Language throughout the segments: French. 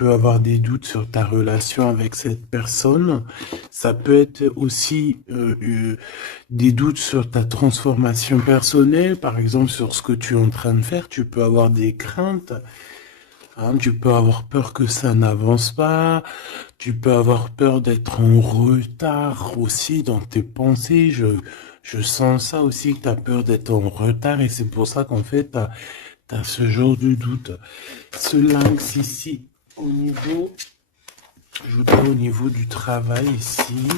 peux avoir des doutes sur ta relation avec cette personne. Ça peut être aussi des doutes sur ta transformation personnelle, par exemple sur ce que tu es en train de faire. Tu peux avoir des craintes. Hein, tu peux avoir peur que ça n'avance pas. Tu peux avoir peur d'être en retard aussi dans tes pensées. Je sens ça aussi, que tu as peur d'être en retard et c'est pour ça qu'en fait, tu as ce genre de doute. Ce lynx ici, au niveau, je voudrais au niveau du travail ici.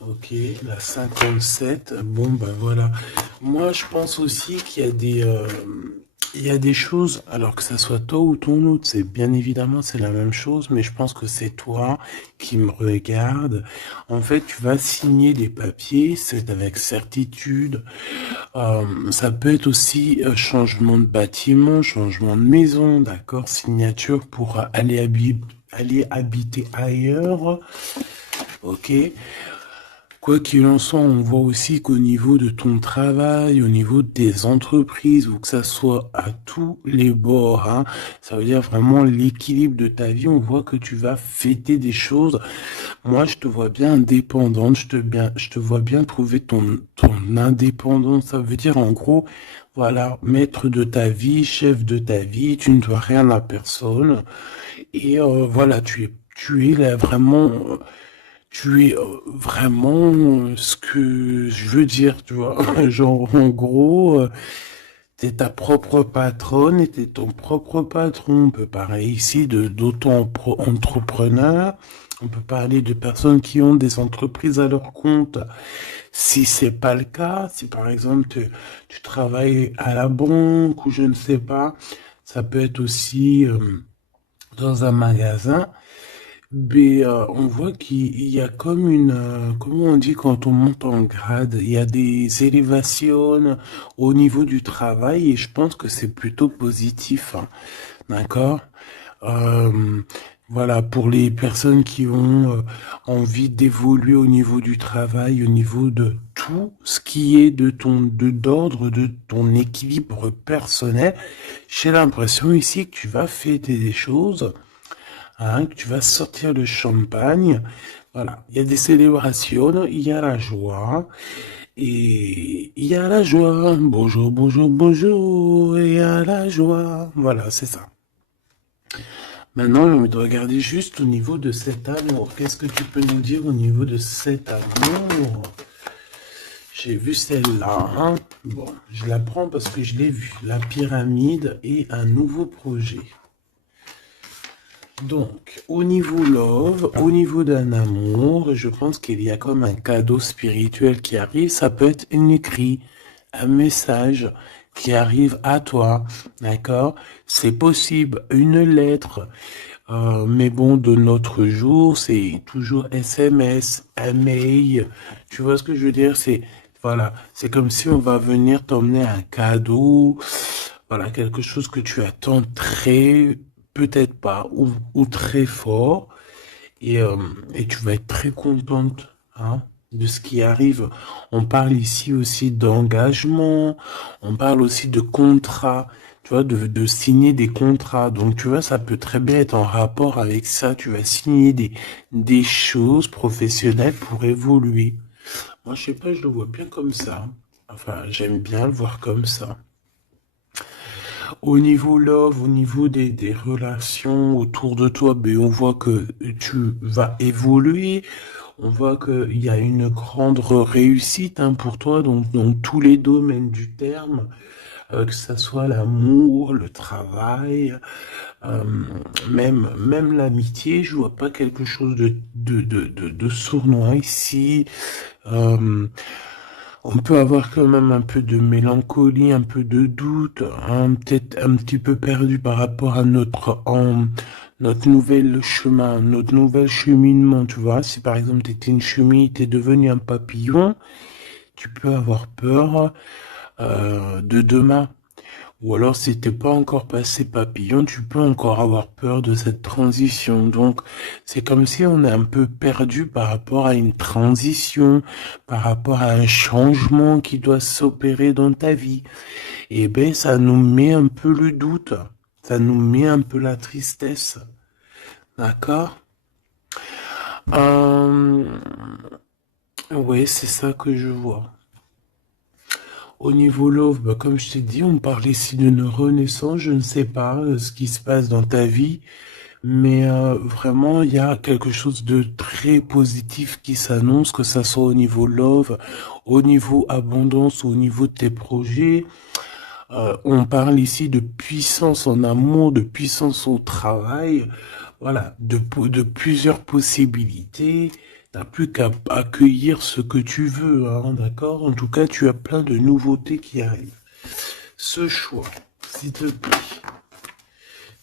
Ok, la 57. Bon, ben voilà. Moi, je pense aussi qu'il y a il y a des choses, alors que ça soit toi ou ton autre, c'est bien évidemment, c'est la même chose, mais je pense que c'est toi qui me regarde. En fait, tu vas signer des papiers, c'est avec certitude. Ça peut être aussi changement de bâtiment, changement de maison, d'accord, signature pour aller habiter ailleurs. Ok. Quoi qu'il en soit, on voit aussi qu'au niveau de ton travail, au niveau des entreprises, ou que ça soit à tous les bords, hein, ça veut dire vraiment l'équilibre de ta vie, on voit que tu vas fêter des choses. Moi, je te vois bien indépendante, je te vois bien trouver ton indépendance. Ça veut dire, en gros, voilà, maître de ta vie, chef de ta vie, tu ne dois rien à personne. Et voilà, tu es là vraiment, tu es vraiment ce que je veux dire, tu vois. Genre, en gros, t'es ta propre patronne et t'es ton propre patron. On peut parler ici de d'auto-entrepreneurs. On peut parler de personnes qui ont des entreprises à leur compte. Si c'est pas le cas, si par exemple tu travailles à la banque ou je ne sais pas, ça peut être aussi dans un magasin. Mais on voit qu'il y a comme comment on dit quand on monte en grade, il y a des élévations au niveau du travail et je pense que c'est plutôt positif, hein. D'accord? Euh, voilà, pour les personnes qui ont envie d'évoluer au niveau du travail, au niveau de tout ce qui est d'ordre de ton équilibre personnel, j'ai l'impression ici que tu vas fêter des choses, hein, que tu vas sortir le champagne. Voilà, il y a des célébrations, il y a la joie, et il y a la joie. Bonjour, bonjour, bonjour, et il y a la joie. Voilà, c'est ça. Maintenant, j'ai envie de regarder juste au niveau de cet amour. Qu'est-ce que tu peux nous dire au niveau de cet amour? J'ai vu celle-là, hein. Bon, je la prends parce que je l'ai vue. La pyramide et un nouveau projet. Donc, au niveau love, au niveau d'un amour, je pense qu'il y a comme un cadeau spirituel qui arrive. Ça peut être un écrit, un message qui arrive à toi, d'accord? C'est possible, une lettre. Mais bon, de notre jour, c'est toujours SMS, un mail. Tu vois ce que je veux dire? Voilà, c'est comme si on va venir t'emmener un cadeau. Voilà, quelque chose que tu attends très, peut-être pas, ou très fort. Et, euh, et tu vas être très contente, hein, de ce qui arrive. On parle ici aussi d'engagement, on parle aussi de contrat, tu vois, de signer des contrats. Donc, tu vois, ça peut très bien être en rapport avec ça. Tu vas signer des choses professionnelles pour évoluer. Moi, je sais pas, je le vois bien comme ça. Enfin, j'aime bien le voir comme ça. Au niveau love, au niveau des relations autour de toi, ben, on voit que tu vas évoluer. On voit qu'il y a une grande réussite, hein, pour toi, donc dans tous les domaines du terme, que ça soit l'amour, le travail, euh, même l'amitié. Je vois pas quelque chose de sournois ici. Euh, on peut avoir quand même un peu de mélancolie, un peu de doute, hein, peut-être un petit peu perdu par rapport à notre nouvel chemin, notre nouvel cheminement, tu vois. Si par exemple tu étais une chenille, t'es devenu un papillon, tu peux avoir peur de demain. Ou alors, si t'es pas encore passé papillon, tu peux encore avoir peur de cette transition. Donc, c'est comme si on est un peu perdu par rapport à une transition, par rapport à un changement qui doit s'opérer dans ta vie. Et ben, ça nous met un peu le doute. Ça nous met un peu la tristesse. D'accord? Euh, ouais, c'est ça que je vois. Au niveau love, bah, comme je t'ai dit, on parle ici d'une renaissance. Je ne sais pas ce qui se passe dans ta vie, mais vraiment, il y a quelque chose de très positif qui s'annonce, que ça soit au niveau love, au niveau abondance, au niveau de tes projets. On parle ici de puissance en amour, de puissance au travail, voilà, de plusieurs possibilités. T'as plus qu'à accueillir ce que tu veux, hein, d'accord? En tout cas, tu as plein de nouveautés qui arrivent. Ce choix, s'il te plaît.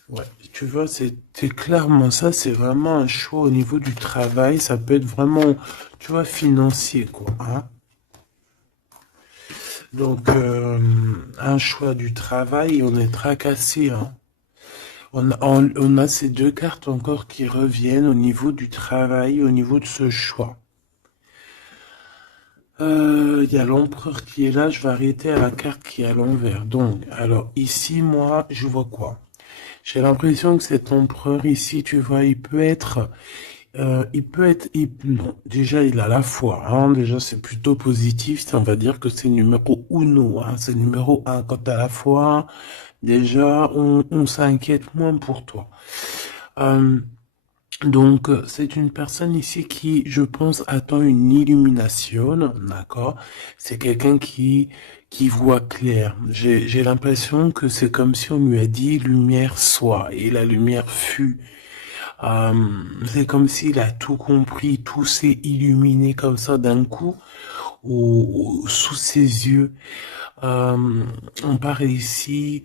Ouais, tu vois, c'est clairement ça, c'est vraiment un choix au niveau du travail. Ça peut être vraiment, tu vois, financier, quoi, hein. Donc, un choix du travail, on est tracassé, hein. On a ces deux cartes encore qui reviennent au niveau du travail, au niveau de ce choix. Il y a l'empereur qui est là, je vais arrêter à la carte qui est à l'envers. Donc, alors ici, moi, je vois quoi? J'ai l'impression que cet empereur ici, tu vois, non, déjà il a la foi, hein, déjà c'est plutôt positif, ça on va dire que c'est numéro uno, hein, c'est numéro un. Quand t'as la foi, déjà on s'inquiète moins pour toi. Euh, Donc, c'est une personne ici qui, je pense, attend une illumination, d'accord? C'est quelqu'un qui voit clair. J'ai l'impression que c'est comme si on lui a dit lumière soit, et la lumière fut. Euh, c'est comme s'il a tout compris, tout s'est illuminé comme ça d'un coup, sous ses yeux. Euh, on parle ici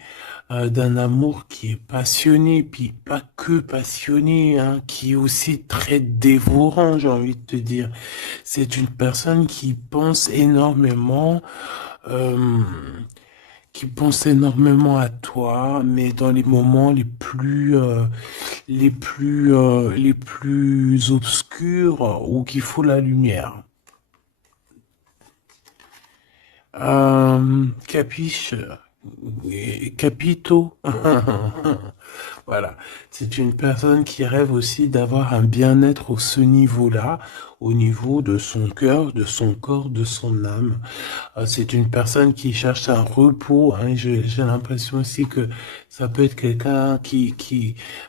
d'un amour qui est passionné, puis pas que passionné, hein, qui est aussi très dévorant, j'ai envie de te dire. C'est une personne euh, qui pense énormément à toi, mais dans les moments les plus obscurs où qu'il faut la lumière. Capiche, oui, capito. Voilà. C'est une personne qui rêve aussi d'avoir un bien-être au ce niveau-là, au niveau de son cœur, de son corps, de son âme. C'est une personne qui cherche un repos, hein. J'ai l'impression aussi que ça peut être quelqu'un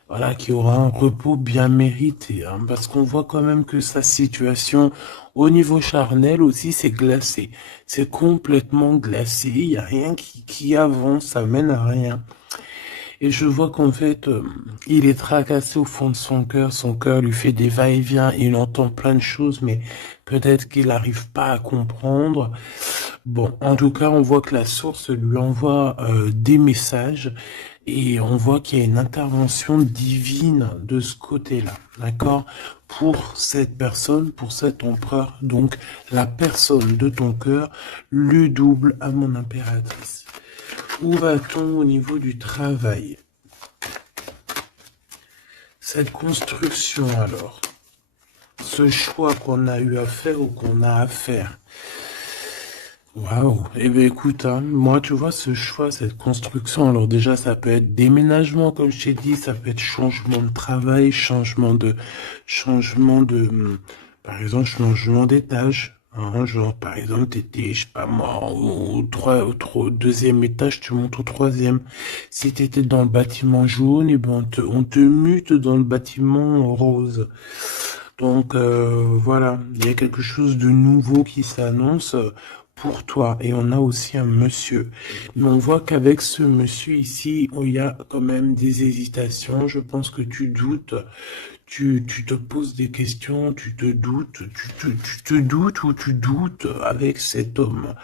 voilà, qui aura un repos bien mérité, hein, parce qu'on voit quand même que sa situation au niveau charnel aussi, c'est glacé. C'est complètement glacé. Il n'y a rien qui avance, ça mène à rien. Et je vois qu'en fait, il est tracassé au fond de son cœur. Son cœur lui fait des va-et-vient. Il entend plein de choses, mais peut-être qu'il n'arrive pas à comprendre. Bon, en tout cas, on voit que la source lui envoie des messages et on voit qu'il y a une intervention divine de ce côté-là, d'accord? Pour cette personne, pour cet empereur, donc la personne de ton cœur, le double à mon impératrice. Où va-t-on au niveau du travail? Cette construction alors, ce choix qu'on a eu à faire ou qu'on a à faire. Waouh. Eh bien écoute, hein, moi tu vois ce choix, cette construction, alors déjà ça peut être déménagement comme je t'ai dit, ça peut être changement de travail, changement de, par exemple changement d'étage. Hein, genre par exemple t'étais, je sais pas moi, au deuxième étage, tu montes au troisième. Si t'étais dans le bâtiment jaune, eh ben on te mute dans le bâtiment rose. Donc voilà, il y a quelque chose de nouveau qui s'annonce pour toi. Et on a aussi un monsieur. Mais on voit qu'avec ce monsieur ici, il y a quand même des hésitations. Je pense que tu doutes, tu te poses des questions, tu te doutes, tu te doutes ou tu doutes avec cet homme.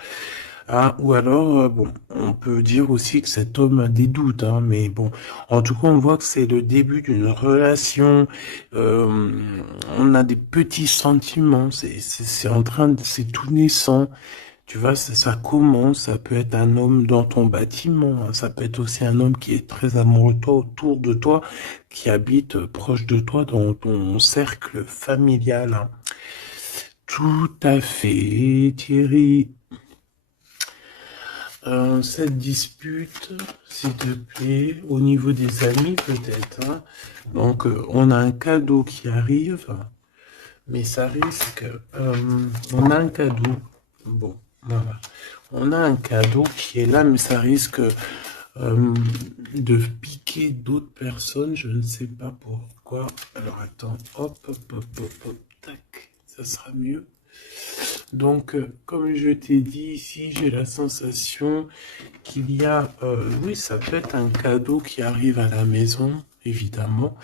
Ah, ou alors, bon, on peut dire aussi que cet homme a des doutes, hein, mais bon, en tout cas, on voit que c'est le début d'une relation. euh, on a des petits sentiments, c'est en train de, c'est tout naissant. Tu vois, ça commence, ça peut être un homme dans ton bâtiment, hein, ça peut être aussi un homme qui est très amoureux de toi, autour de toi, qui habite proche de toi dans ton cercle familial, hein. Tout à fait, Thierry. cette dispute, s'il te plaît, au niveau des amis peut-être, hein. Donc, on a un cadeau qui arrive, mais ça risque... on a un cadeau. Bon, voilà. On a un cadeau qui est là, mais ça risque de piquer d'autres personnes. Je ne sais pas pourquoi. Alors, attends. Hop, hop, hop, hop, hop. Tac. Ça sera mieux. Donc, comme je t'ai dit ici, j'ai la sensation qu'il y a... oui, ça peut être un cadeau qui arrive à la maison, évidemment.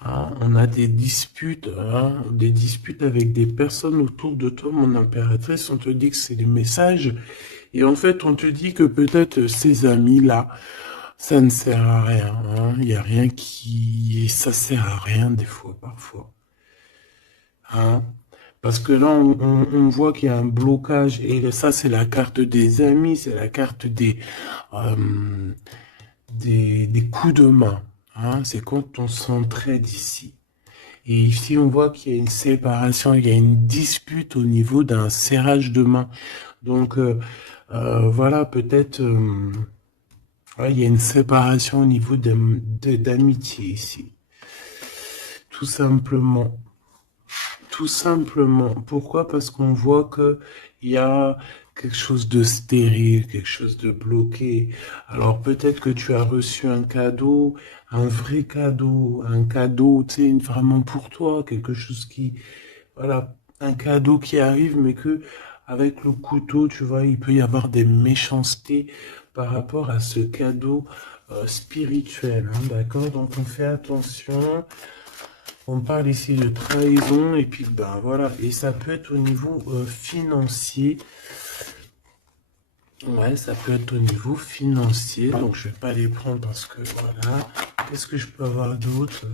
Hein, on a des disputes avec des personnes autour de toi, mon impératrice. On te dit que c'est des messages. Et en fait, on te dit que peut-être ces amis-là, ça ne sert à rien. Hein. Il n'y a rien qui... Ça sert à rien des fois, parfois. Hein. Parce que là, on voit qu'il y a un blocage. Et ça, c'est la carte des amis. C'est la carte des coups de main. Hein. C'est quand on s'entraide ici. Et ici, on voit qu'il y a une séparation, il y a une dispute au niveau d'un serrage de main. Donc, voilà, peut-être, ouais, il y a une séparation au niveau d'amitié ici. Tout simplement. Tout simplement. Pourquoi? Parce qu'on voit que il y a quelque chose de stérile, quelque chose de bloqué. Alors peut-être que tu as reçu un cadeau, un vrai cadeau, un cadeau, tu sais, vraiment pour toi, quelque chose qui, voilà, un cadeau qui arrive, mais que avec le couteau, tu vois, il peut y avoir des méchancetés par rapport à ce cadeau spirituel, hein, d'accord? Donc on fait attention. On parle ici de trahison et puis ben voilà, et ça peut être au niveau financier. Ouais, ça peut être au niveau financier. Donc je vais pas les prendre parce que voilà. Qu'est-ce que je peux avoir d'autre?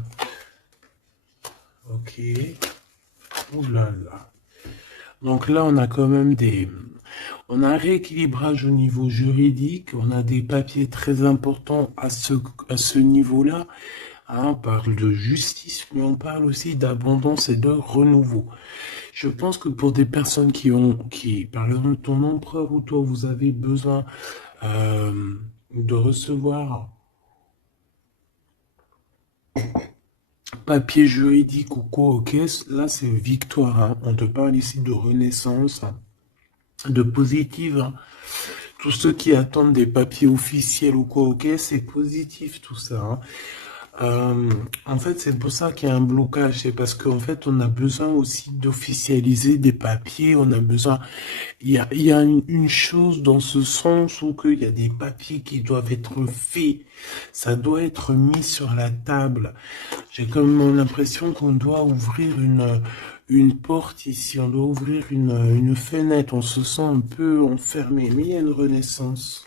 Ok. Ouh là là. Donc là, on a quand même on a un rééquilibrage au niveau juridique. On a des papiers très importants à ce niveau-là. Hein, on parle de justice, mais on parle aussi d'abondance et de renouveau. Je pense que pour des personnes par exemple, ton empereur ou toi, vous avez besoin de recevoir papier juridique ou quoi, ok, là c'est victoire. Hein. On te parle ici de renaissance, hein, de positive. Hein. Tous ceux qui attendent des papiers officiels ou quoi, ok, c'est positif tout ça. Hein. En fait, c'est pour ça qu'il y a un blocage. C'est parce qu'en fait, on a besoin aussi d'officialiser des papiers. On a besoin. Il y a une chose dans ce sens où il y a des papiers qui doivent être faits. Ça doit être mis sur la table. J'ai comme l'impression qu'on doit ouvrir une porte ici. On doit ouvrir une fenêtre. On se sent un peu enfermé. Mais il y a une renaissance.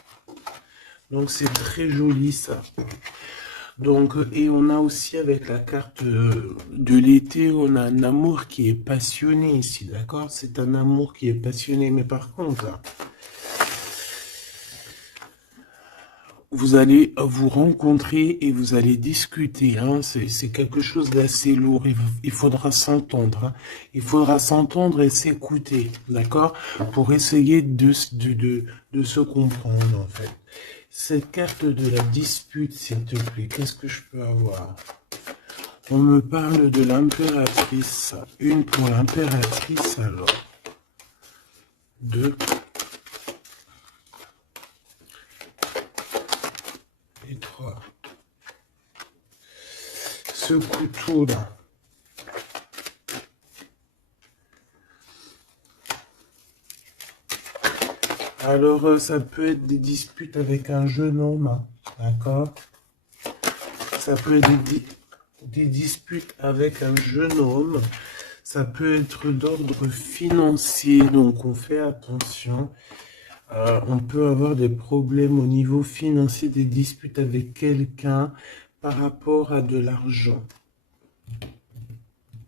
Donc, c'est très joli, ça. Donc, et on a aussi avec la carte de l'été, on a un amour qui est passionné ici, d'accord? C'est un amour qui est passionné, mais par contre, là, vous allez vous rencontrer et vous allez discuter, hein? C'est quelque chose d'assez lourd, il faudra s'entendre, hein? Il faudra s'entendre et s'écouter, d'accord? Pour essayer de se comprendre, en fait. Cette carte de la dispute, s'il te plaît, qu'est-ce que je peux avoir? On me parle de l'impératrice. Une pour l'impératrice, alors. Deux. Et trois. Ce couteau-là. Alors, ça peut être des disputes avec un jeune homme, d'accord? Ça peut être des disputes avec un jeune homme. Ça peut être d'ordre financier, donc on fait attention. On peut avoir des problèmes au niveau financier, des disputes avec quelqu'un par rapport à de l'argent.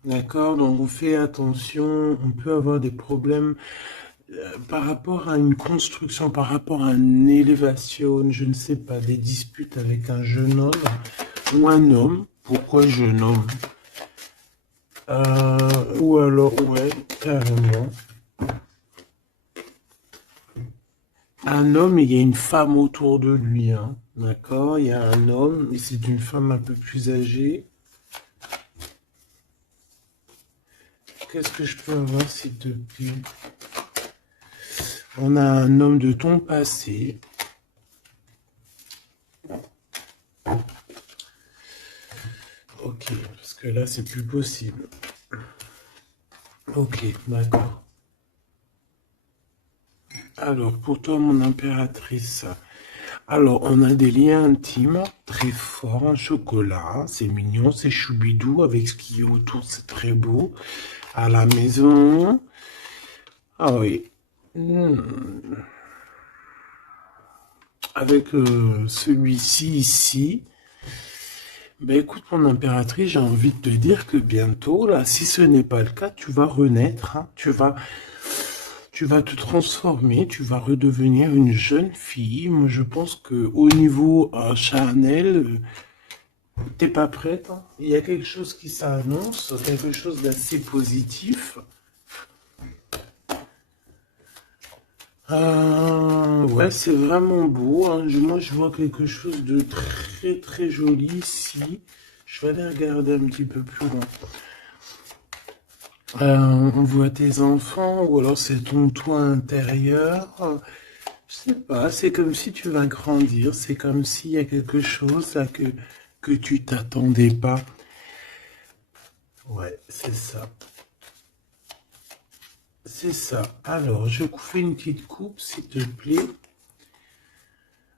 D'accord? Donc on fait attention. On peut avoir des problèmes par rapport à une construction, par rapport à une élévation, je ne sais pas, des disputes avec un jeune homme ou un homme. Pourquoi jeune homme? Ou alors, ouais, carrément. un homme et il y a une femme autour de lui, hein. D'accord? Il y a un homme et c'est une femme un peu plus âgée. Qu'est-ce que je peux avoir, s'il te plaît? On a un homme de ton passé. Ok, parce que là, c'est plus possible. Ok, d'accord. Alors, pour toi, mon impératrice, alors, on a des liens intimes très forts, un chocolat, c'est mignon, c'est choubidou, avec ce qui est autour, c'est très beau. À la maison, ah oui. Avec celui-ci ici, ben écoute, mon impératrice, j'ai envie de te dire que bientôt, là, si ce n'est pas le cas, tu vas renaître, hein. Tu vas te transformer, tu vas redevenir une jeune fille. Moi, je pense que au niveau charnel, t'es pas prête, hein. Il y a quelque chose qui s'annonce, quelque chose d'assez positif. Ouais, c'est vraiment beau, hein. Moi, je vois quelque chose de très très joli ici. Je vais aller regarder un petit peu plus loin. On voit tes enfants, ou alors c'est ton toit intérieur. Je sais pas, c'est comme si tu vas grandir. C'est comme s'il y a quelque chose là que tu t'attendais pas. Ouais, c'est ça. C'est ça. Alors, je fais une petite coupe, s'il te plaît.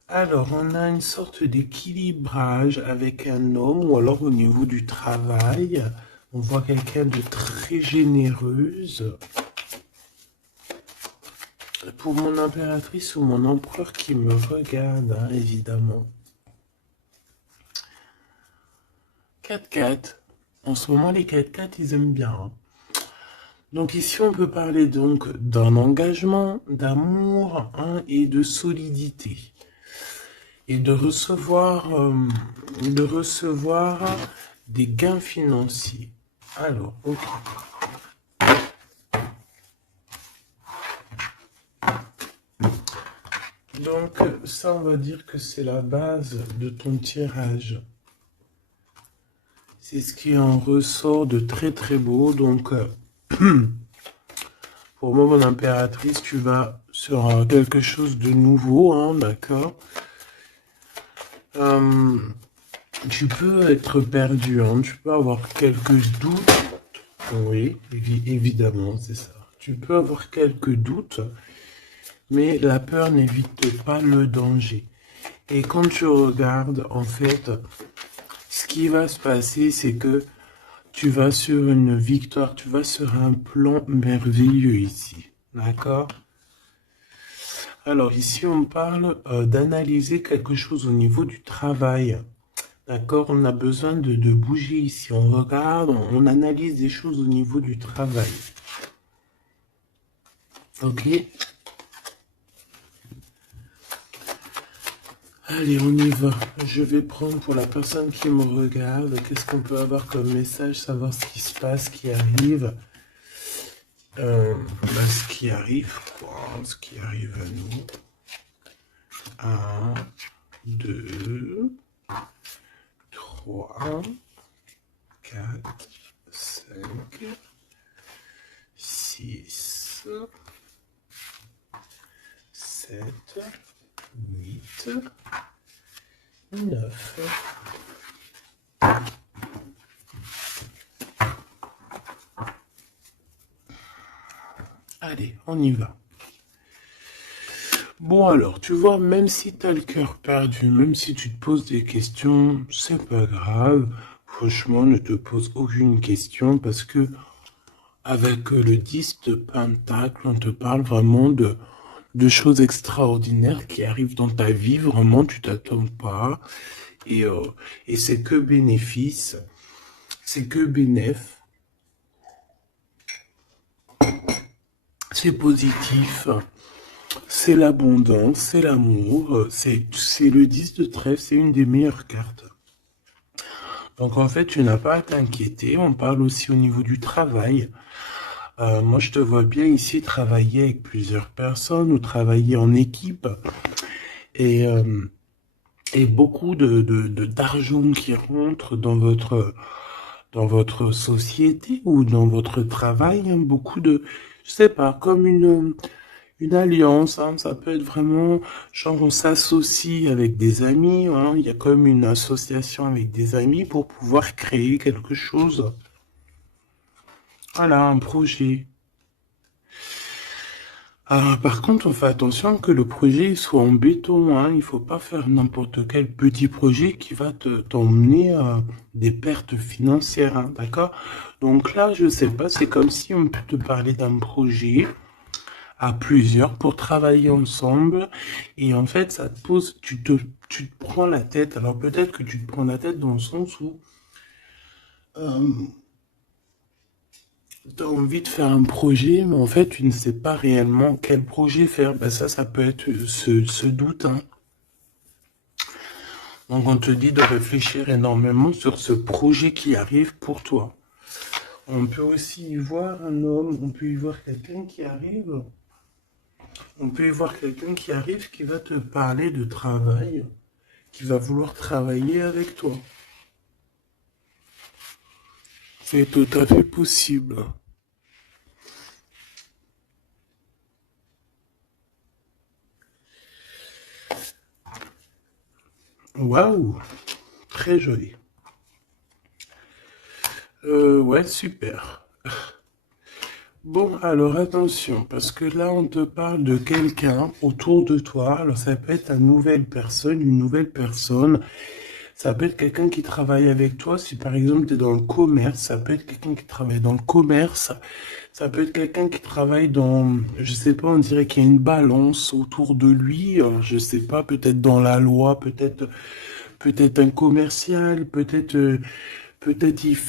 Alors, on a une sorte d'équilibrage avec un homme, ou alors au niveau du travail. On voit quelqu'un de très généreuse. Pour mon impératrice ou mon empereur qui me regarde, hein, évidemment. 4x4. En ce moment, les 4x4, ils aiment bien, hein. Donc ici, on peut parler donc d'un engagement, d'amour, hein, et de solidité. Et de recevoir des gains financiers. Alors, ok. Donc, ça, on va dire que c'est la base de ton tirage. C'est ce qui en ressort de très très beau. Donc, pour moi, mon impératrice, tu vas sur quelque chose de nouveau, hein, d'accord? Tu peux être perdu, hein, tu peux avoir quelques doutes. Oui, évidemment, c'est ça. Tu peux avoir quelques doutes, mais la peur n'évite pas le danger. Et quand tu regardes, en fait, ce qui va se passer, c'est que tu vas sur une victoire, tu vas sur un plan merveilleux ici. D'accord? Alors ici, on parle d'analyser quelque chose au niveau du travail. D'accord? On a besoin de bouger ici. On regarde, on analyse des choses au niveau du travail. Ok? Allez, on y va. Je vais prendre pour la personne qui me regarde. Qu'est-ce qu'on peut avoir comme message? Savoir ce qui se passe, ce qui arrive. Ce qui arrive, quoi. Ce qui arrive à nous. 1, 2, 3, 4, 5, 6, 7, 8, 9. Allez, on y va. Bon alors, tu vois, même si tu as le cœur perdu, même si tu te poses des questions, c'est pas grave. Franchement, ne te pose aucune question parce que avec le 10 de Pentacle, on te parle vraiment de choses extraordinaires qui arrivent dans ta vie. Vraiment, tu t'attends pas. Et c'est que bénéfice. C'est que bénéf. C'est positif. C'est l'abondance, c'est l'amour, c'est le 10 de trèfle, c'est une des meilleures cartes. Donc en fait, tu n'as pas à t'inquiéter. On parle aussi au niveau du travail. Moi, je te vois bien ici travailler avec plusieurs personnes ou travailler en équipe et, euh, et beaucoup d'argent qui rentre dans votre société ou dans votre travail, hein, beaucoup de, je sais pas, comme une alliance, hein, ça peut être vraiment, genre on s'associe avec des amis, hein, il y a comme une association avec des amis pour pouvoir créer quelque chose. Voilà, un projet. Ah, par contre, on fait attention que le projet soit en béton, hein. Il faut pas faire n'importe quel petit projet qui va t'emmener à des pertes financières, hein, d'accord? Donc là, je sais pas, c'est comme si on peut te parler d'un projet à plusieurs pour travailler ensemble et en fait, ça te pose, tu te prends la tête. Alors peut-être que tu te prends la tête dans le sens où euh, tu as envie de faire un projet, mais en fait, tu ne sais pas réellement quel projet faire. Ben ça peut être ce doute, hein. Donc, on te dit de réfléchir énormément sur ce projet qui arrive pour toi. On peut aussi y voir un homme, on peut y voir quelqu'un qui arrive, on peut y voir quelqu'un qui arrive qui va te parler de travail, qui va vouloir travailler avec toi. C'est tout à fait possible. Waouh, très joli. Ouais, super. Bon, alors attention, parce que là, on te parle de quelqu'un autour de toi. Alors, ça peut être une nouvelle personne. Ça peut être quelqu'un qui travaille avec toi. Si par exemple, tu es dans le commerce, ça peut être quelqu'un qui travaille dans le commerce. Ça peut être quelqu'un qui travaille dans, je sais pas, on dirait qu'il y a une balance autour de lui. Je sais pas, peut-être dans la loi, peut-être un commercial, peut-être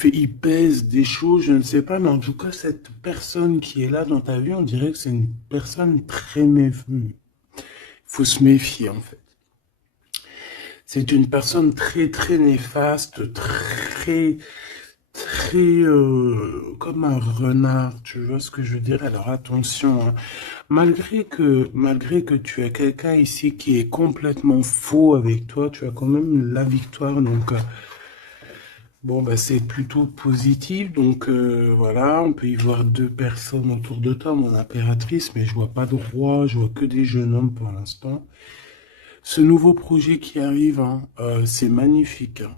il pèse des choses, je ne sais pas, mais en tout cas, cette personne qui est là dans ta vie, on dirait que c'est une personne très méfiante. Faut se méfier, en fait. C'est une personne très, très néfaste, comme un renard, tu vois ce que je veux dire? Alors attention, hein. Malgré que tu as quelqu'un ici qui est complètement faux avec toi, tu as quand même la victoire, donc, bon, bah, c'est plutôt positif. Donc voilà, on peut y voir deux personnes autour de toi, mon impératrice, mais je vois pas de roi, je vois que des jeunes hommes pour l'instant. Ce nouveau projet qui arrive, hein, c'est magnifique, hein.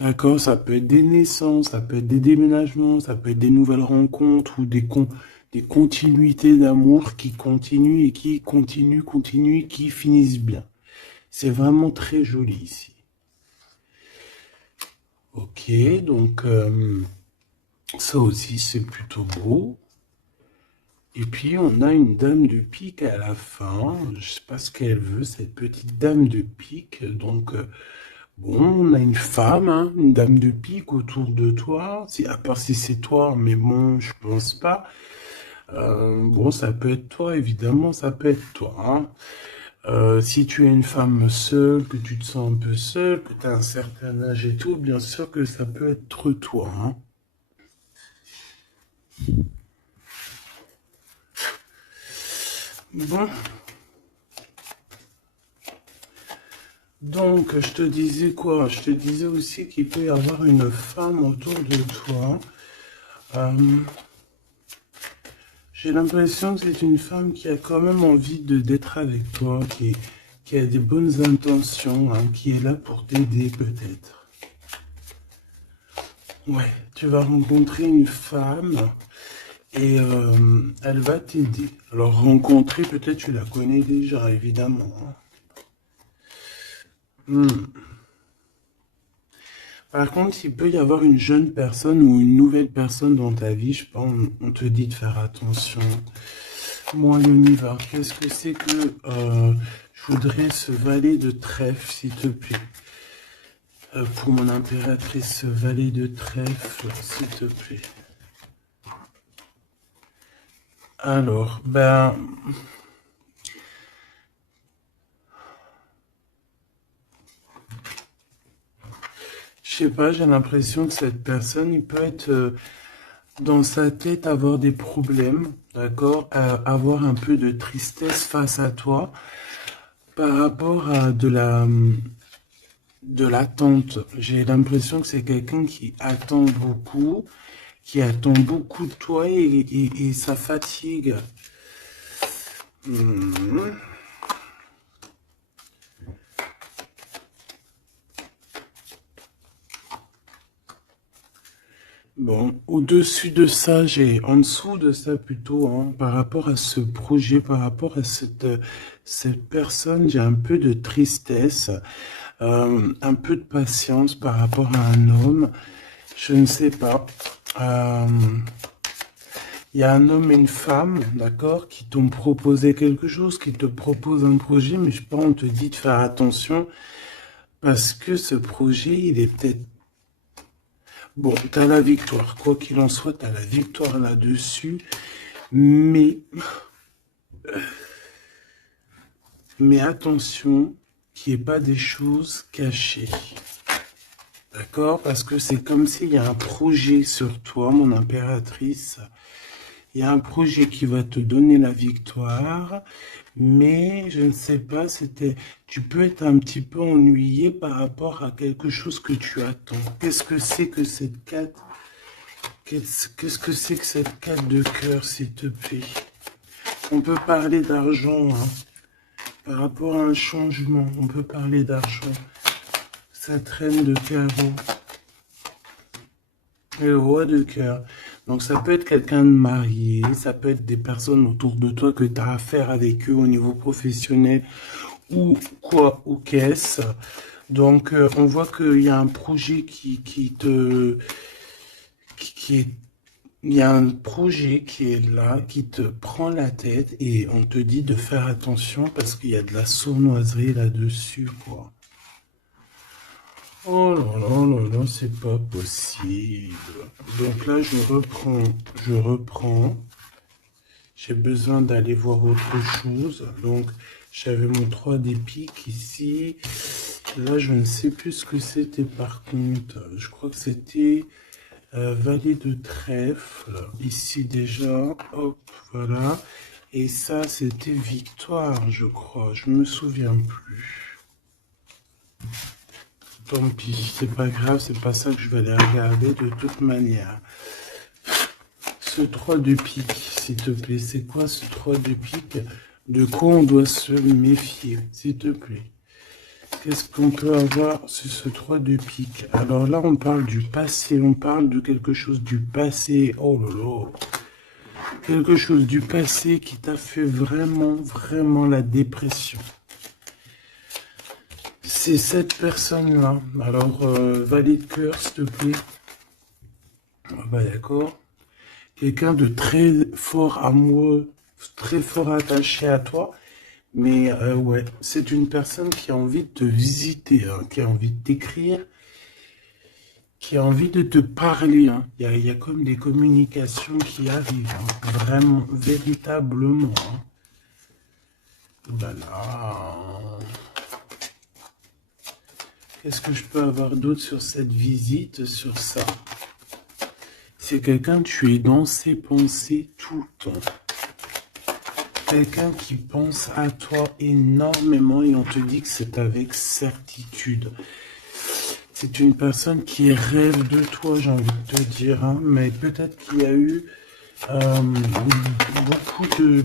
D'accord, ça peut être des naissances, ça peut être des déménagements, ça peut être des nouvelles rencontres ou des continuités d'amour qui continuent et qui continuent et qui finissent bien. C'est vraiment très joli ici. Ok, donc ça aussi c'est plutôt beau. Et puis on a une dame de pique à la fin. Je sais pas ce qu'elle veut, cette petite dame de pique. Donc bon, on a une femme, hein, une dame de pique autour de toi. Si, à part si c'est toi, mais bon, je pense pas. Bon, ça peut être toi, évidemment, ça peut être toi, hein. Si tu es une femme seule, que tu te sens un peu seule, que tu as un certain âge et tout, bien sûr que ça peut être toi, hein. Bon, donc, je te disais quoi? Je te disais aussi qu'il peut y avoir une femme autour de toi. Euh, j'ai l'impression que c'est une femme qui a quand même envie d'être avec toi, qui a des bonnes intentions, hein, qui est là pour t'aider peut-être. Ouais, tu vas rencontrer une femme et elle va t'aider. Alors rencontrer, peut-être tu la connais déjà, évidemment, hein. Hmm. Par contre, il peut y avoir une jeune personne ou une nouvelle personne dans ta vie, je pense, on te dit de faire attention. Moi, l'univers, qu'est-ce que c'est que je voudrais ce valet de trèfle, s'il te plaît. Pour mon impératrice, ce valet de trèfle, s'il te plaît. Alors, ben, je sais pas, j'ai l'impression que cette personne, il peut être dans sa tête avoir des problèmes, d'accord, avoir un peu de tristesse face à toi par rapport à de l'attente. J'ai l'impression que c'est quelqu'un qui attend beaucoup de toi et ça fatigue. Mhm. Bon, au-dessus de ça, en dessous de ça plutôt, hein, par rapport à ce projet, par rapport à cette personne, j'ai un peu de tristesse, un peu de patience par rapport à un homme. Je ne sais pas. Euh, Il y a un homme et une femme, d'accord, qui t'ont proposé quelque chose, qui te proposent un projet, mais je pense on te dit de faire attention parce que ce projet, il est peut-être... Bon, t'as la victoire, quoi qu'il en soit, t'as la victoire là-dessus, mais, mais attention qu'il n'y ait pas des choses cachées. D'accord? Parce que c'est comme s'il y a un projet sur toi, mon impératrice. Il y a un projet qui va te donner la victoire, mais je ne sais pas, tu peux être un petit peu ennuyé par rapport à quelque chose que tu attends. Qu'est-ce que c'est que cette carte? Qu'est-ce que c'est que cette carte de cœur, s'il te plaît? On peut parler d'argent, hein, par rapport à un changement. On peut parler d'argent. Cette reine de carreau. Et le roi de cœur. Donc ça peut être quelqu'un de marié, ça peut être des personnes autour de toi que tu as affaire avec eux au niveau professionnel ou quoi, ou qu'est-ce. Donc on voit qu'il y a un projet qui est, il y a un projet qui est là, qui te prend la tête et on te dit de faire attention parce qu'il y a de la sournoiserie là-dessus, quoi. Oh là là là là, c'est pas possible. Donc là, je reprends. J'ai besoin d'aller voir autre chose. Donc, j'avais mon 3 des piques ici. Là, je ne sais plus ce que c'était par contre. Je crois que c'était valet de trèfle. Ici déjà, hop, voilà. Et ça, c'était victoire, je crois. Je me souviens plus. Tant pis, c'est pas grave, c'est pas ça que je vais aller regarder de toute manière. Ce 3 de pique, s'il te plaît, c'est quoi ce 3 de pique? De quoi on doit se méfier, s'il te plaît? Qu'est-ce qu'on peut avoir sur ce 3 de pique? Alors là, on parle du passé, on parle de quelque chose du passé. Oh là là! Quelque chose du passé qui t'a fait vraiment, vraiment la dépression. C'est cette personne-là. Alors, valet de cœur, s'il te plaît. Ah bah d'accord. Quelqu'un de très fort amoureux, très fort attaché à toi. Mais ouais, c'est une personne qui a envie de te visiter, hein, qui a envie de t'écrire, qui a envie de te parler. Hein. Il y a comme des communications qui arrivent, hein, vraiment, véritablement. Hein. Voilà. Qu'est-ce que je peux avoir d'autre sur cette visite, sur ça? C'est quelqu'un, tu es dans ses pensées tout le temps. Quelqu'un qui pense à toi énormément et on te dit que c'est avec certitude. C'est une personne qui rêve de toi, j'ai envie de te dire, hein, mais peut-être qu'il y a eu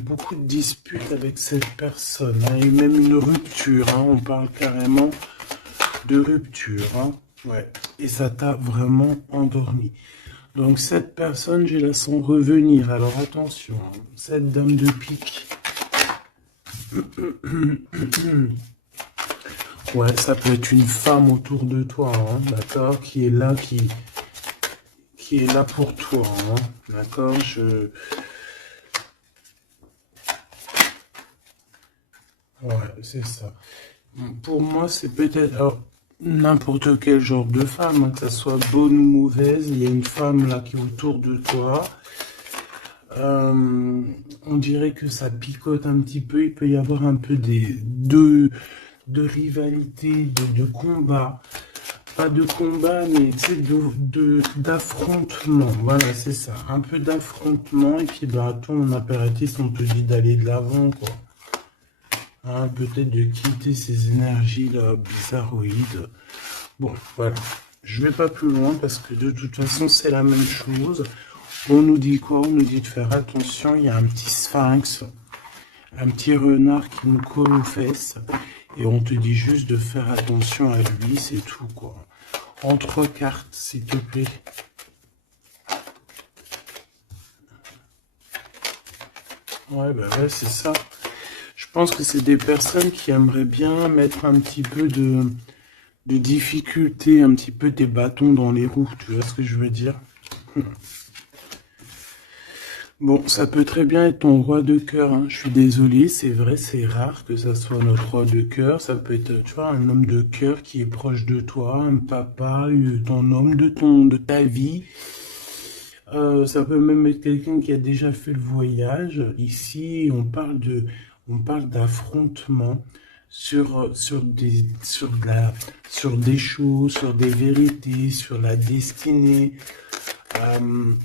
beaucoup de disputes avec cette personne, hein, et même une rupture, hein, on parle carrément de rupture, hein, ouais, et ça t'a vraiment endormi. Donc cette personne, je la sens revenir, alors attention, hein, cette dame de pique. Ouais, ça peut être une femme autour de toi, hein, d'accord, qui est là, qui est là pour toi, hein, d'accord, Ouais, c'est ça. Pour moi, c'est peut-être alors, n'importe quel genre de femme, hein, que ça soit bonne ou mauvaise, il y a une femme là qui est autour de toi. On dirait que ça picote un petit peu, il peut y avoir un peu de rivalité, de combat. pas de combat, mais tu sais, d'affrontement. Voilà, c'est ça. Un peu d'affrontement. Et puis, bah, ton impératif, on te dit d'aller de l'avant, quoi. Hein, peut-être de quitter ces énergies-là bizarroïdes. Bon, voilà. Je vais pas plus loin parce que de toute façon, c'est la même chose. On nous dit quoi? On nous dit de faire attention. Il y a un petit sphinx, un petit renard qui nous colle aux fesses. Et on te dit juste de faire attention à lui, c'est tout, quoi. En 3 cartes, s'il te plaît. Ouais, bah ouais, c'est ça. Je pense que c'est des personnes qui aimeraient bien mettre un petit peu de difficulté, un petit peu des bâtons dans les roues, tu vois ce que je veux dire? Bon, ça peut très bien être ton roi de cœur, hein. Je suis désolé, c'est vrai, c'est rare que ça soit notre roi de cœur. Ça peut être, tu vois, un homme de cœur qui est proche de toi, un papa, ton homme de ta vie. Ça peut même être quelqu'un qui a déjà fait le voyage. Ici, on parle d'affrontement sur des choses, sur des vérités, sur la destinée. Euh,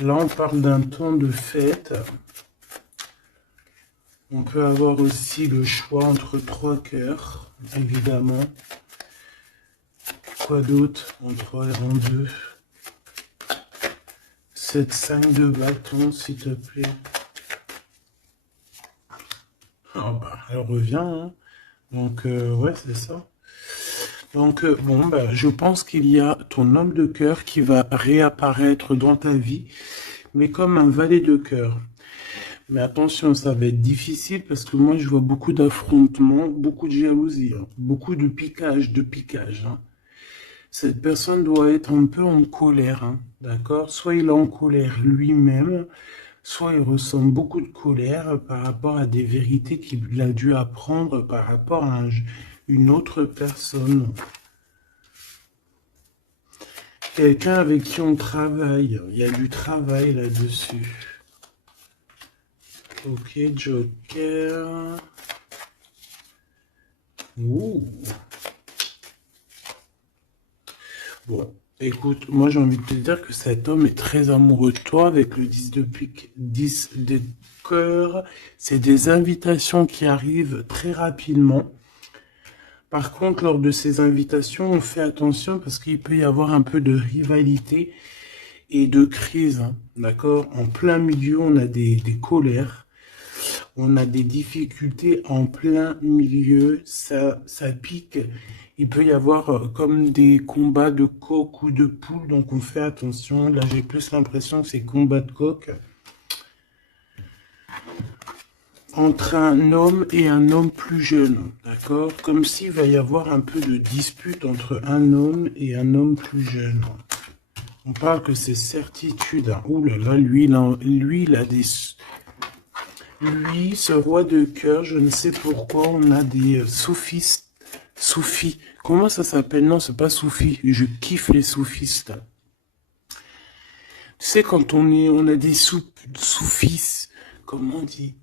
Là, on parle d'un temps de fête. On peut avoir aussi le choix entre 3 cœurs, évidemment. Quoi d'autre? En 3 et en 2. 7, 5 de bâton, s'il te plaît. Oh bah, elle revient, hein. Donc, ouais, c'est ça. Donc, bon, bah, je pense qu'il y a ton homme de cœur qui va réapparaître dans ta vie, mais comme un valet de cœur. Mais attention, ça va être difficile parce que moi, je vois beaucoup d'affrontements, beaucoup de jalousie, hein, beaucoup de piquage, hein. Cette personne doit être un peu en colère, hein, d'accord? Soit il est en colère lui-même, soit il ressent beaucoup de colère par rapport à des vérités qu'il a dû apprendre par rapport à une autre personne. Quelqu'un avec qui on travaille, il y a du travail là-dessus. Ok, Joker. Ouh. Bon, écoute, moi j'ai envie de te dire que cet homme est très amoureux de toi avec le 10 de pique, 10 de cœur. C'est des invitations qui arrivent très rapidement. Par contre, lors de ces invitations, on fait attention parce qu'il peut y avoir un peu de rivalité et de crise, hein, d'accord? En plein milieu, on a des colères, on a des difficultés en plein milieu, ça pique. Il peut y avoir comme des combats de coq ou de poule, donc on fait attention. Là, j'ai plus l'impression que c'est combat de coq. Entre un homme et un homme plus jeune, d'accord? Comme s'il va y avoir un peu de dispute entre un homme et un homme plus jeune. On parle que c'est certitude. Hein. Ouh là là, lui, il a des... Lui, ce roi de cœur, je ne sais pourquoi, on a des soufistes. Soufis. Comment ça s'appelle? Non, c'est pas soufi. Je kiffe les soufistes. Tu sais, quand on a des soufis, comment on dit?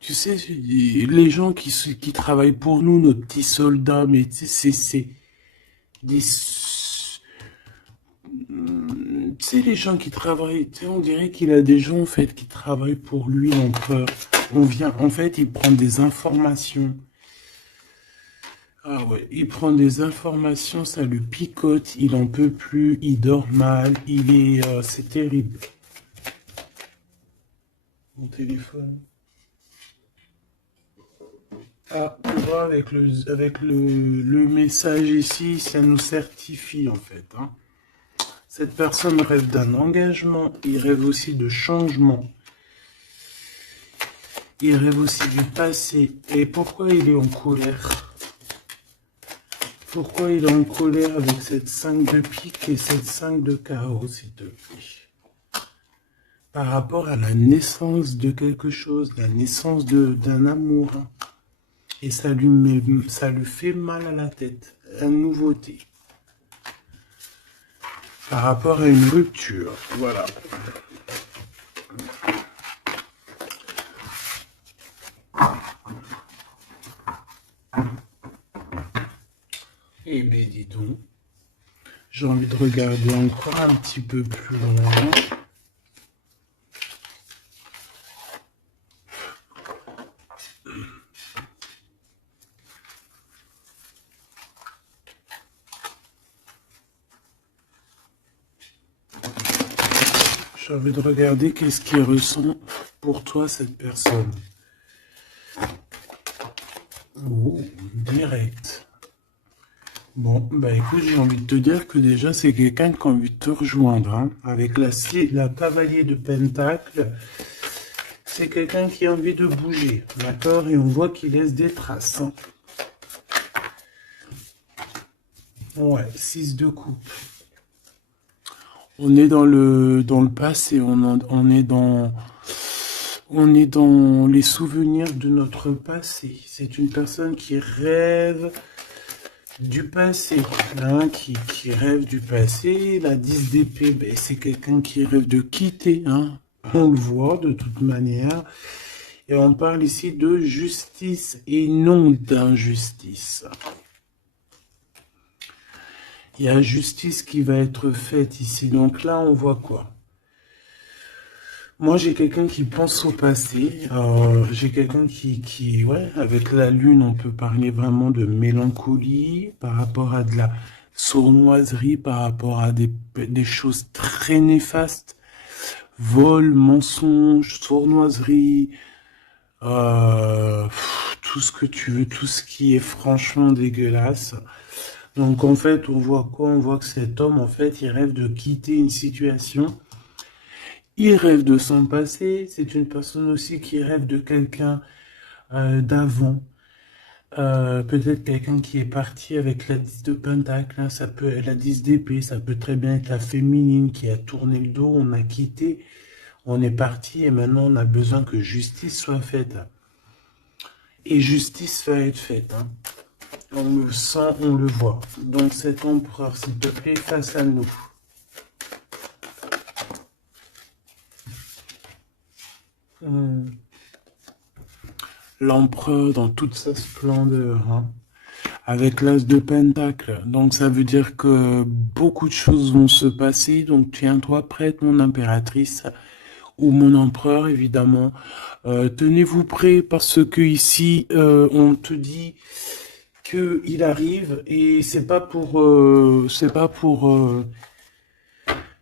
Tu sais, les gens qui travaillent pour nous, nos petits soldats, mais tu sais, c'est des... Tu sais, les gens qui travaillent, tu sais, on dirait qu'il a des gens, en fait, qui travaillent pour lui, l'empereur. En fait, il prend des informations. Ah ouais, il prend des informations, ça lui picote, il en peut plus, il dort mal, c'est terrible. Mon téléphone. Ah, tu vois, avec le message ici, ça nous certifie en fait. Hein. Cette personne rêve d'un engagement, il rêve aussi de changement. Il rêve aussi du passé. Et pourquoi il est en colère? Pourquoi il est en colère avec cette 5 de pique et cette 5 de carreau, s'il te plaît? Par rapport à la naissance de quelque chose, la naissance d'un amour. Hein. Et ça lui fait mal à la tête. Une nouveauté. Par rapport à une rupture. Voilà. Eh bien, dis donc. J'ai envie de regarder encore un petit peu plus loin. J'ai envie de regarder qu'est-ce qui ressent pour toi cette personne. Oh, direct. Bon, bah écoute, j'ai envie de te dire que déjà, c'est quelqu'un qui a envie de te rejoindre. Hein. Avec la cavalier de Pentacle, c'est quelqu'un qui a envie de bouger, d'accord? Et on voit qu'il laisse des traces. Hein. Ouais, 6 de coupe. On est dans le passé, on est dans les souvenirs de notre passé. C'est une personne qui rêve du passé, hein, qui rêve du passé. La 10 d'épée, ben, c'est quelqu'un qui rêve de quitter, hein. On le voit de toute manière. Et on parle ici de justice et non d'injustice. Il y a justice qui va être faite ici. Donc là, on voit quoi? Moi, j'ai quelqu'un qui pense au passé. J'ai quelqu'un ouais, avec la lune, on peut parler vraiment de mélancolie par rapport à de la sournoiserie, par rapport à des choses très néfastes. Vol, mensonge, sournoiserie, tout ce que tu veux, tout ce qui est franchement dégueulasse. Donc, en fait, on voit quoi? On voit que cet homme, en fait, il rêve de quitter une situation. Il rêve de son passé, c'est une personne aussi qui rêve de quelqu'un d'avant. Peut-être quelqu'un qui est parti avec la 10 de Pentacle, hein, ça peut être la 10 d'épée, ça peut très bien être la féminine qui a tourné le dos, on a quitté, on est parti et maintenant on a besoin que justice soit faite. Et justice va être faite. Hein. On le sent, on le voit. Donc cet empereur, s'il te plaît, face à nous. L'empereur dans toute sa splendeur, hein, avec l'as de Pentacle. Donc ça veut dire que beaucoup de choses vont se passer. Donc tiens-toi prête, mon impératrice, ou mon empereur, évidemment. Tenez-vous prêts parce que ici, on te dit que il arrive et c'est pas pour,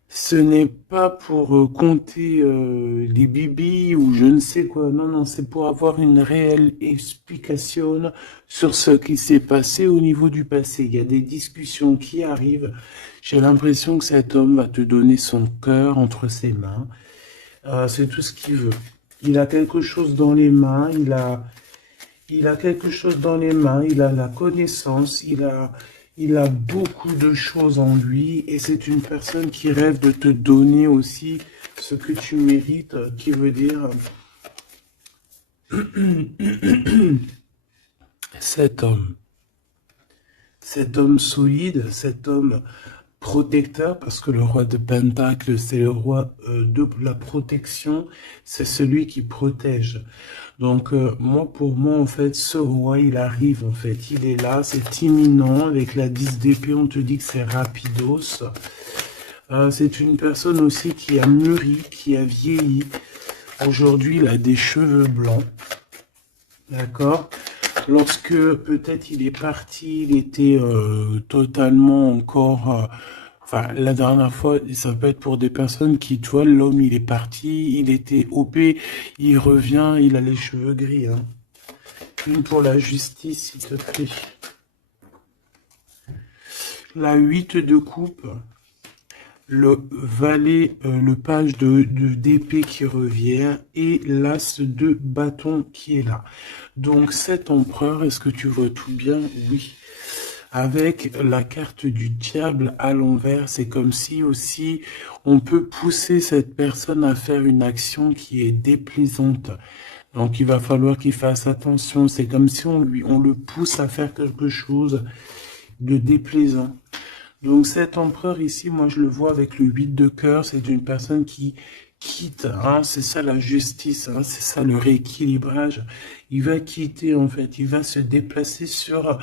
ce n'est pas pour compter les bibis ou je ne sais quoi. Non, non, c'est pour avoir une réelle explication sur ce qui s'est passé au niveau du passé. Il y a des discussions qui arrivent. J'ai l'impression que cet homme va te donner son cœur entre ses mains. C'est tout ce qu'il veut. Il a quelque chose dans les mains. Il a quelque chose dans les mains. Il a la connaissance. Il a beaucoup de choses en lui et c'est une personne qui rêve de te donner aussi ce que tu mérites, qui veut dire cet homme solide, cet homme protecteur, parce que le roi de Pentacle, c'est le roi de la protection, c'est celui qui protège. Donc, moi, pour moi, en fait, ce roi, il arrive, en fait. Il est là, c'est imminent. Avec la 10 d'épée, on te dit que c'est rapidos. C'est une personne aussi qui a mûri, qui a vieilli. Aujourd'hui, il a des cheveux blancs. D'accord? Lorsque, peut-être, il est parti, il était totalement encore... Enfin, la dernière fois, ça peut être pour des personnes qui, tu vois, l'homme, il est parti, il était OP, il revient, il a les cheveux gris. Hein. Une pour la justice, s'il te plaît. La 8 de coupe, le valet, le page d'épée qui revient et l'as de bâton qui est là. Donc, cet empereur, est-ce que tu vois tout bien? Oui. Avec la carte du diable à l'envers, c'est comme si aussi on peut pousser cette personne à faire une action qui est déplaisante. Donc il va falloir qu'il fasse attention. C'est comme si on le pousse à faire quelque chose de déplaisant. Donc cet empereur ici, moi je le vois avec le 8 de cœur, c'est une personne qui quitte, hein, c'est ça la justice, hein, c'est ça le rééquilibrage. Il va quitter, en fait, il va se déplacer sur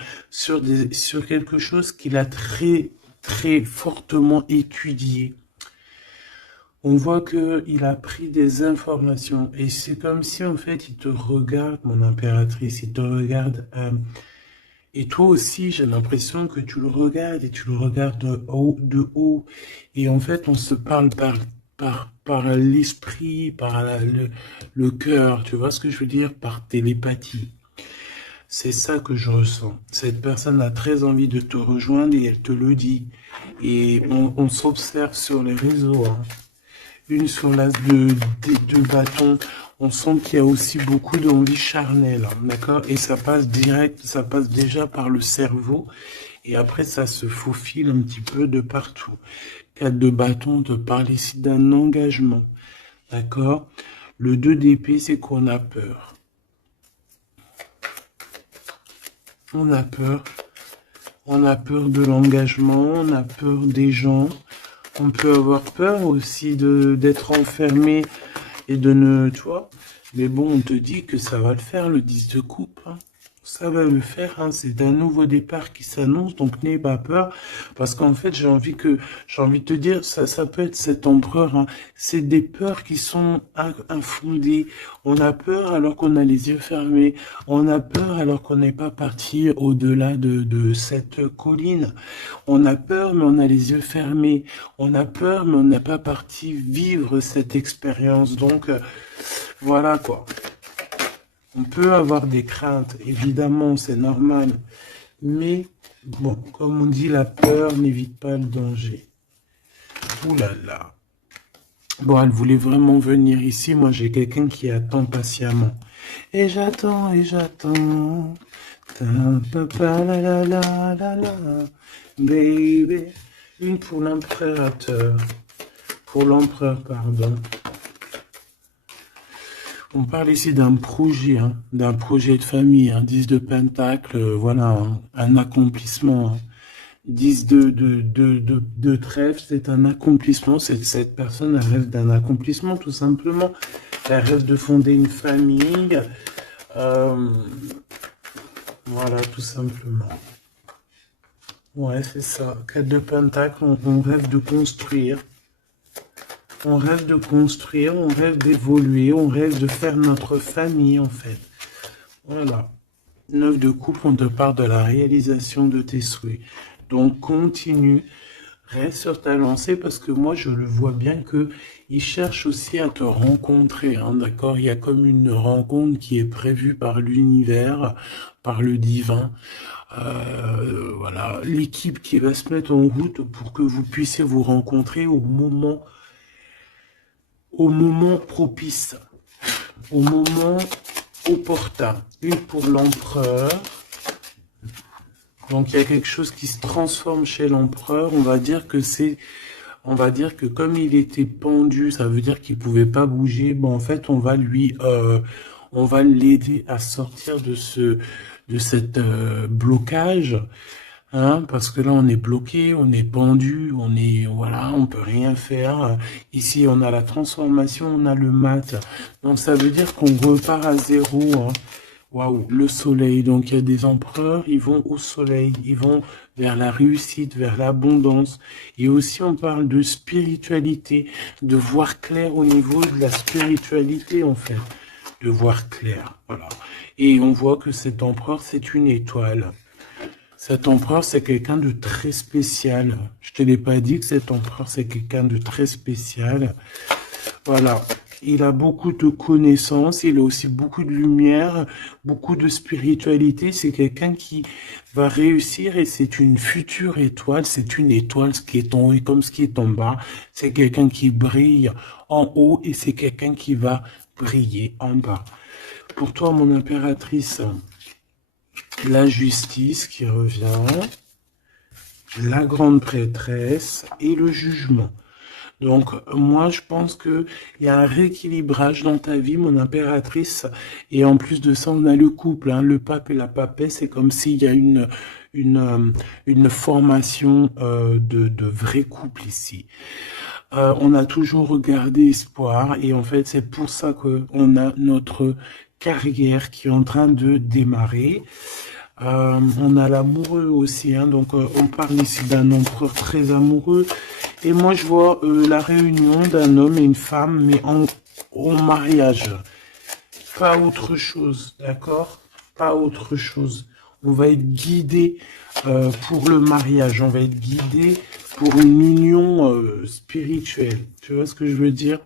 quelque chose qu'il a très, très fortement étudié. On voit que il a pris des informations et c'est comme si, en fait, il te regarde, mon impératrice, il te regarde, et toi aussi, j'ai l'impression que tu le regardes et tu le regardes de haut. Et en fait, on se parle par l'esprit, le cœur. Tu vois ce que je veux dire? Par télépathie. C'est ça que je ressens. Cette personne a très envie de te rejoindre et elle te le dit. Et on s'observe sur les réseaux, hein. Une sur l'as de bâton. On sent qu'il y a aussi beaucoup d'envie charnelle, hein, d'accord? Et ça passe direct, ça passe déjà par le cerveau. Et après, ça se faufile un petit peu de partout. 4 de bâton, on te parle ici d'un engagement, d'accord? Le 2 d'épée, c'est qu'on a peur. On a peur. On a peur de l'engagement, on a peur des gens. On peut avoir peur aussi d'être enfermé et de ne, tu vois. Mais bon, on te dit que ça va le faire, le 10 de coupe, hein. Ça va le faire, hein. C'est un nouveau départ qui s'annonce, donc n'aie pas peur. Parce qu'en fait, j'ai envie de te dire, ça peut être cet empereur, hein. C'est des peurs qui sont infondées. On a peur alors qu'on a les yeux fermés. On a peur alors qu'on n'est pas parti au-delà de cette colline. On a peur, mais on a les yeux fermés. On a peur, mais on n'est pas parti vivre cette expérience. Donc, voilà quoi. On peut avoir des craintes, évidemment, c'est normal. Mais, bon, comme on dit, la peur n'évite pas le danger. Ouh là là. Bon, elle voulait vraiment venir ici. Moi, j'ai quelqu'un qui attend patiemment. Et j'attends, et j'attends. Ta-pa-pa, la la la la la. Baby. Une pour l'impérateur. Pour l'empereur, pardon. On parle ici d'un projet, hein, d'un projet de famille, un 10 de pentacle, voilà, hein, un accomplissement, hein. 10 de trèfle, c'est un accomplissement. Cette personne elle rêve d'un accomplissement, tout simplement. Elle rêve de fonder une famille. Voilà, tout simplement. Ouais, c'est ça. 4 de pentacle, on rêve de construire. On rêve de construire, on rêve d'évoluer, on rêve de faire notre famille, en fait. Voilà. 9 de coupe, on te parle de la réalisation de tes souhaits. Donc, continue, reste sur ta lancée, parce que moi, je le vois bien que il cherche aussi à te rencontrer, hein, d'accord? Il y a comme une rencontre qui est prévue par l'univers, par le divin. Voilà, l'équipe qui va se mettre en route pour que vous puissiez vous rencontrer au moment propice, au moment opportun. Une pour l'empereur. Donc il y a quelque chose qui se transforme chez l'empereur. On va dire que comme il était pendu, ça veut dire qu'il pouvait pas bouger. Bon, en fait, on va l'aider à sortir de cette blocage. Hein, parce que là, on est bloqué, on est pendu, voilà, on peut rien faire. Ici, on a la transformation, on a le mat. Donc, ça veut dire qu'on repart à zéro, hein. Waouh, le soleil. Donc, il y a des empereurs, ils vont au soleil, ils vont vers la réussite, vers l'abondance. Et aussi, on parle de spiritualité, de voir clair au niveau de la spiritualité, en fait. De voir clair, voilà. Et on voit que cet empereur, c'est une étoile. Cet empereur, c'est quelqu'un de très spécial. Je te l'ai pas dit que cet empereur, c'est quelqu'un de très spécial. Voilà. Il a beaucoup de connaissances, il a aussi beaucoup de lumière, beaucoup de spiritualité. C'est quelqu'un qui va réussir et c'est une future étoile. C'est une étoile, ce qui est en haut comme ce qui est en bas. C'est quelqu'un qui brille en haut et c'est quelqu'un qui va briller en bas. Pour toi, mon impératrice, la justice qui revient, la grande prêtresse et le jugement. Donc, moi, je pense qu'il y a un rééquilibrage dans ta vie, mon impératrice. Et en plus de ça, on a le couple, hein, le pape et la papesse. C'est comme s'il y a une formation de vrai couple ici. On a toujours gardé espoir et en fait, c'est pour ça que on a notre carrière qui est en train de démarrer. On a l'amoureux aussi, hein, donc on parle ici d'un empereur très amoureux. Et moi, je vois la réunion d'un homme et une femme, mais en mariage. Pas autre chose, d'accord? Pas autre chose. On va être guidé pour le mariage, on va être guidé pour une union spirituelle. Tu vois ce que je veux dire?